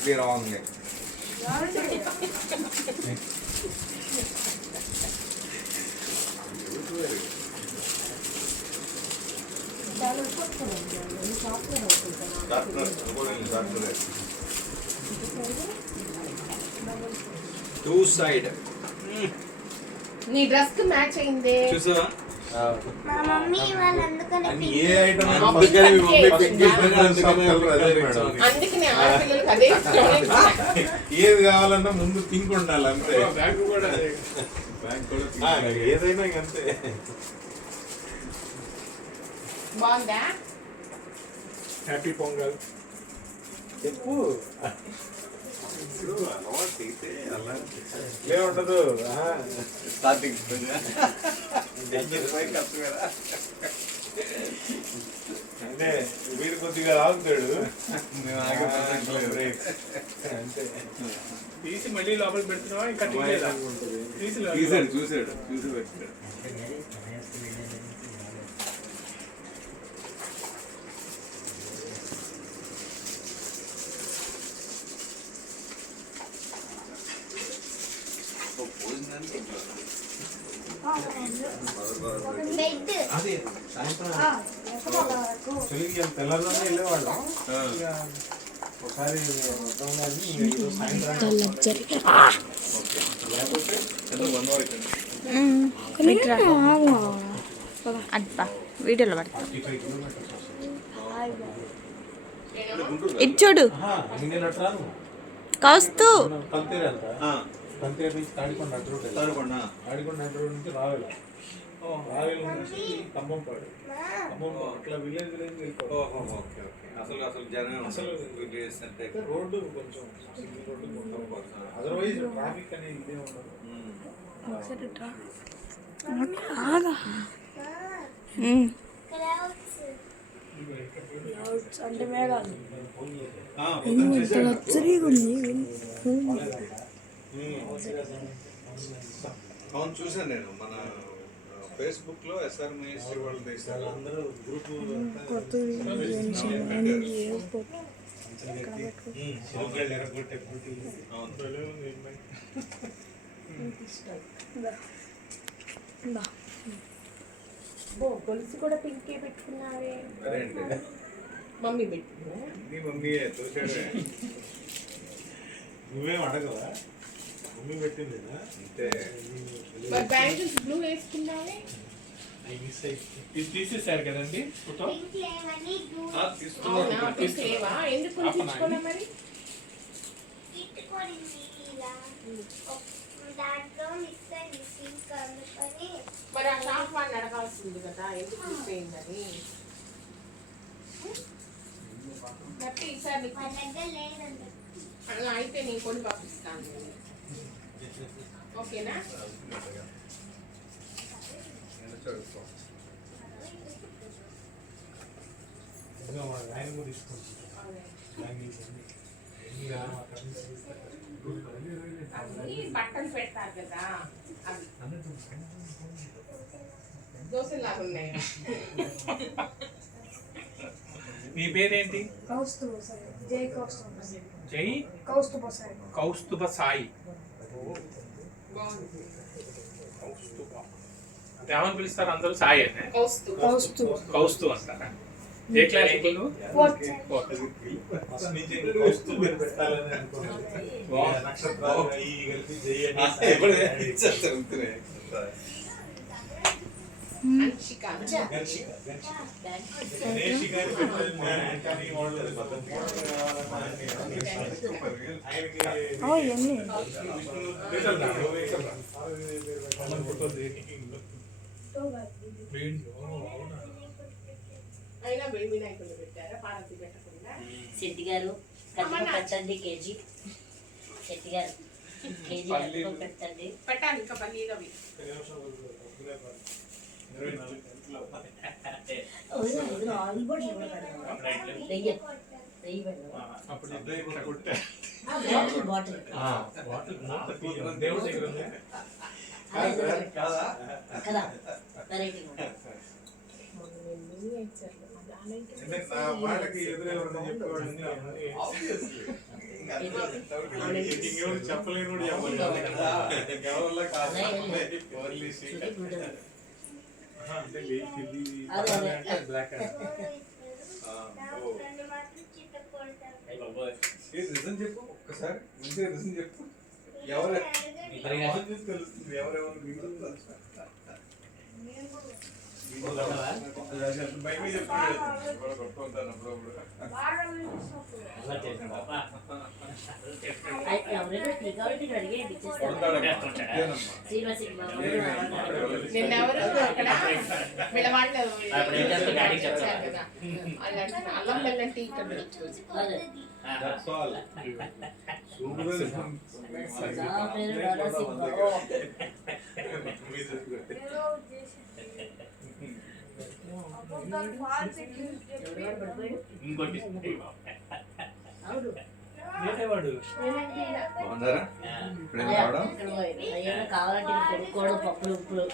might be wrong. Two side. నీ dress కి match అయింది. చూసావా? మా మమ్మీ వాళ్ళు అందుకనే ఏ ఐటమ్ అందుకనే మీ మమ్మీ పిక్ చేసింది అందుకనే అదే మేడం. అందుకనే ఆడపిల్లలకి అదే ఏది కావాలన్నా ముందు థింక్ ఉండాలి అంతే. బ్యాంక్ కూడా ఏదైనా అంతే. బాగుందా? హ్యాపీ పొంగల్ చెప్పు. ఏముండదు స్టార్టింగ్ అంటే వీడు కొద్దిగా ఆగుతాడు, అంతే. తీసి మళ్ళీ లోపల పెడుతున్నావా? ఇంకా చూసాడు చూసి పెట్టాడు. అది సాయంత్రం తెల్లలోనే వెళ్ళేవాళ్ళం. ఒకసారి అబ్బా వీడియోలో పడతా ఇది చూడు కౌస్తు నుంచి తాడికొండ నుంచి రావేల నుంచి ఖమ్మంపాడు అట్లా విలేజ్ అసలు జనం అసలు అంటే రోడ్డు కొంచెం అదర్వైజ్ ట్రాఫిక్ అనేది ఇదే ఉండదు. అంటే మేఘాలు అవును చూసాను నేను మన ఫేస్బుక్ లో SRMSC వాళ్ళు తీస్తారు అందరూ గ్రూప్ గొలుసు కూడా పింకే పెట్టుకున్నావే. మమ్మీ పెట్టుకున్నా. మమ్మీ చూసాడే. నువ్వేం అడగవా? మమ్మీ పెట్టిందేనా? అంతే. బ్యాంగిల్స్ బ్లూ వేసుకున్నావే. ఇది తీసేసారు కదండి ఫోటో. సేవా ఎందుకు తీసుకోలే మరి? మరి ఆ షాప్ వాడిని అడగాల్సింది కదా ఎందుకు తీసిపోయిందని. ఈసారి అలా అయితే నేను కొని పంపిస్తాను. ఓకేనా? బట్టలు పెడతారు కదా దోశలాగా ఉన్నాయి. నీ పేరేంటి? జై కౌస్తుభ సాయి. అంటే ఏమని పిలుస్తారు అందరూ? సాయి అనే కౌస్తు అంటారా? ఏ క్లాస్ ఇప్పుడు? అయినా వినాయకుడు పెట్టారా? పార్వతి పెట్టకుండా. శెట్టి గారు పెట్టండి కేజీ. శెట్టి గారు కేజీ పెట్టండి. పెట్టాలి ఇంకా పల్లీలు అవి. ఆయిల్ బాటిల్ కూడా పెడతాం. నెయ్యి పెడతాం. బాటిల్ కదా వెరైటీ ఇంకెవరు చెప్పలేరు కూడా చెప్పలేదు. ఎవరిలో కాదు. అదే. Only seat. శృతి గుడ్. అంటే లేట్ ఇది అదే, అదే. బ్లాక్ ఓ. ఏ నిజం చెప్పు ఒక్కసారి మంచిగా నిజం చెప్పు ఎవరు తెలుస్తుంది ఎవరెవరు మీకు తెలుసు. భయమే చెప్తున్నాడు కొట్టుకుంటాను అప్పుడప్పుడు. ఎవరైనా టీ కావాలంటే ఇక్కడ అడిగేయండి, ఇచ్చేస్తాను. కొడతాడమ్మా. ఇదేనమ్మా. శ్రీనివాసకి మా ఏమి ఊరు మాట్లాడలేదు. నిన్నెవరు అక్కడ వీళ్ళవాళ్ళు అప్పుడు ఏం చేస్తారు? డాడీకి చెప్తారు. వచ్చారు కదా. వాళ్ళు అంటున్నారు, అల్లం బెల్లం టీ ఇక్కడ అదే. That's all. సూపర్ నా పేరు డోలా సింగ్. ఎవరు పడిపోయాడు? ఇంకోటి అవును. వేరేవాడు బాగున్నారా? ఇప్పుడేం రావడం? ఇక్కడ పోయాడు. అయ్యో కావాలంటే కొనుక్కోవడం పప్పులు ఉప్పులు